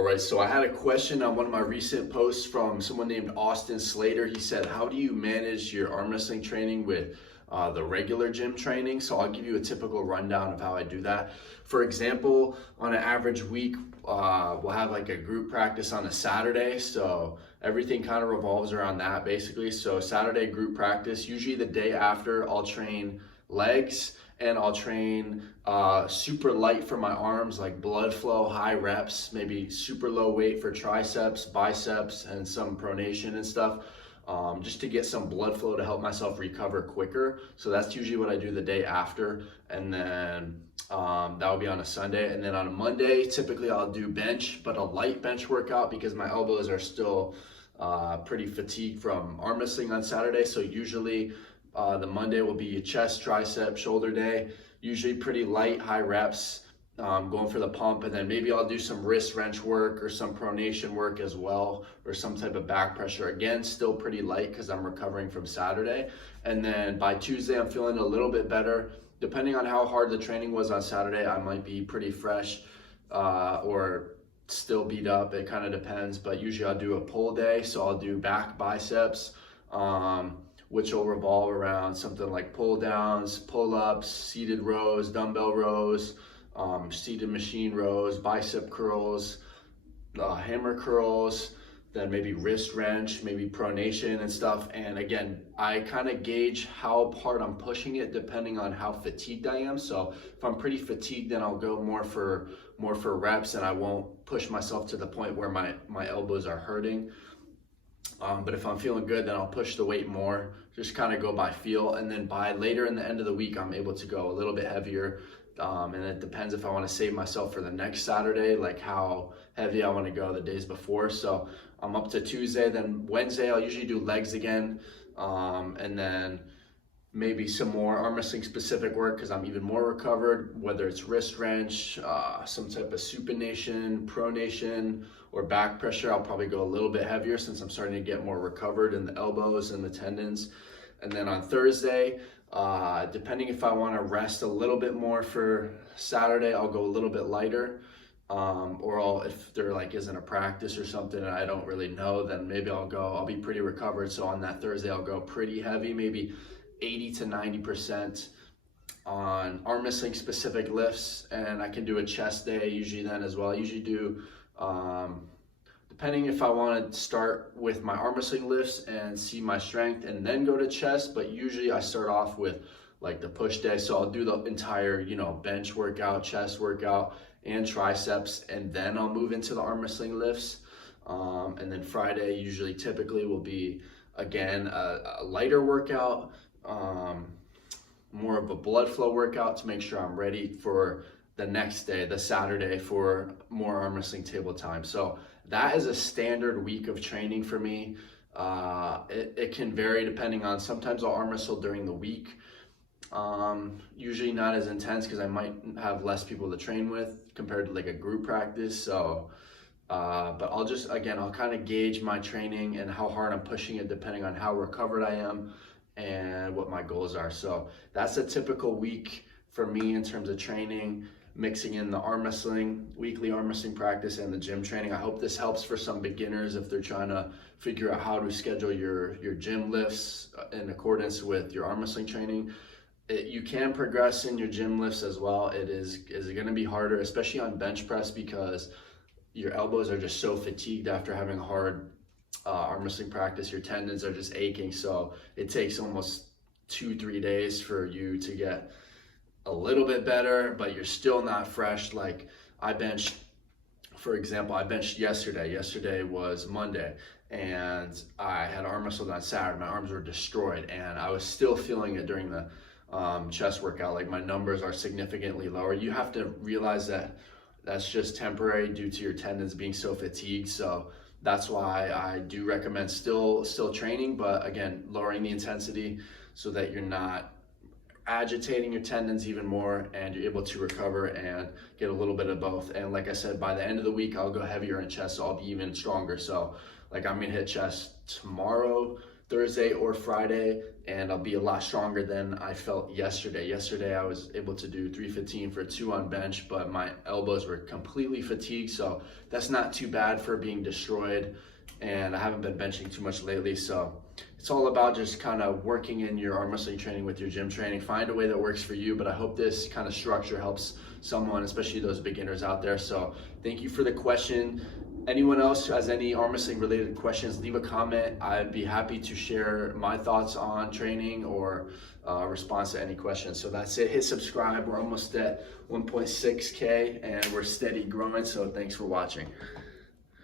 All right, so I had a question on one of my recent posts from someone named Austin Slater. He said, how do you manage your arm wrestling training with the regular gym training? So I'll give you a typical rundown of how I do that. For example, on an average week, we'll have like a group practice on a Saturday. So everything kind of revolves around that basically. So Saturday group practice, usually the day after I'll train legs, and I'll train super light for my arms, like blood flow, high reps, maybe super low weight for triceps, biceps, and some pronation and stuff, just to get some blood flow to help myself recover quicker. So that's usually what I do the day after, and then that will be on a Sunday. And then on a Monday, typically I'll do bench, but a light bench workout because my elbows are still pretty fatigued from arm wrestling on Saturday. So usually the Monday will be a chest, tricep, shoulder day, usually pretty light, high reps, going for the pump, and then maybe I'll do some wrist wrench work or some pronation work as well, or some type of back pressure. Again, still pretty light because I'm recovering from Saturday. And then by Tuesday, I'm feeling a little bit better. Depending on how hard the training was on Saturday, I might be pretty fresh or still beat up. It kind of depends, but usually I'll do a pull day. So I'll do back, biceps, which will revolve around something like pull downs, pull ups, seated rows, dumbbell rows, seated machine rows, bicep curls, hammer curls, then maybe wrist wrench, maybe pronation and stuff. And again, I kind of gauge how hard I'm pushing it depending on how fatigued I am. So if I'm pretty fatigued, then I'll go more for reps, and I won't push myself to the point where my elbows are hurting. But if I'm feeling good, then I'll push the weight more, just kind of go by feel. And then by later in the end of the week, I'm able to go a little bit heavier. And it depends if I want to save myself for the next Saturday, like how heavy I want to go the days before. So I'm up to Tuesday, then Wednesday, I'll usually do legs again. And then maybe some more arm wrestling specific work because I'm even more recovered, whether it's wrist wrench, some type of supination, pronation, or back pressure. I'll probably go a little bit heavier since I'm starting to get more recovered in the elbows and the tendons. And then on Thursday, depending if I want to rest a little bit more for Saturday, I'll go a little bit lighter. Or if there like isn't a practice or something and I don't really know, then maybe I'll be pretty recovered. So on that Thursday, I'll go pretty heavy, maybe 80 to 90% on arm wrestling specific lifts, and I can do a chest day usually then as well. I usually do, depending if I want to start with my arm wrestling lifts and see my strength and then go to chest, but usually I start off with like the push day. So I'll do the entire, bench workout, chest workout, and triceps, and then I'll move into the arm wrestling lifts. And then Friday usually typically will be, again, a lighter workout, more of a blood flow workout to make sure I'm ready for the next day, the Saturday, for more arm wrestling table time. So that is a standard week of training for me. It can vary depending on, sometimes I'll arm wrestle during the week. Usually not as intense because I might have less people to train with compared to like a group practice. So, but I'll kind of gauge my training and how hard I'm pushing it depending on how recovered I am and what my goals are. So that's a typical week for me in terms of training, mixing in the arm wrestling, weekly arm wrestling practice, and the gym training. I hope this helps for some beginners if they're trying to figure out how to schedule your gym lifts in accordance with your arm wrestling training. You can progress in your gym lifts as well. It is going to be harder, especially on bench press, because your elbows are just so fatigued after having a hard arm wrestling practice. Your tendons are just aching, so it takes almost 2-3 days for you to get a little bit better, but you're still not fresh. Like I benched, for example, I benched yesterday. Yesterday was Monday, and I had arm wrestled on Saturday. My arms were destroyed, and I was still feeling it during the chest workout. Like my numbers are significantly lower. You have to realize that that's just temporary due to your tendons being so fatigued. So that's why I do recommend still training, but again, lowering the intensity so that you're not agitating your tendons even more and you're able to recover and get a little bit of both. And like I said, by the end of the week, I'll go heavier in chest, so I'll be even stronger. So like I'm gonna hit chest tomorrow, Thursday or Friday, and I'll be a lot stronger than I felt yesterday. Yesterday I was able to do 315 for 2 on bench, but my elbows were completely fatigued, so that's not too bad for being destroyed, and I haven't been benching too much lately. So it's all about just kind of working in your arm wrestling training with your gym training. Find a way that works for you, but I hope this kind of structure helps someone, especially those beginners out there. So thank you for the question. Anyone else who has any arm wrestling related questions, leave a comment. I'd be happy to share my thoughts on training or response to any questions. So that's it. Hit subscribe. We're almost at 1.6K and we're steady growing. So thanks for watching.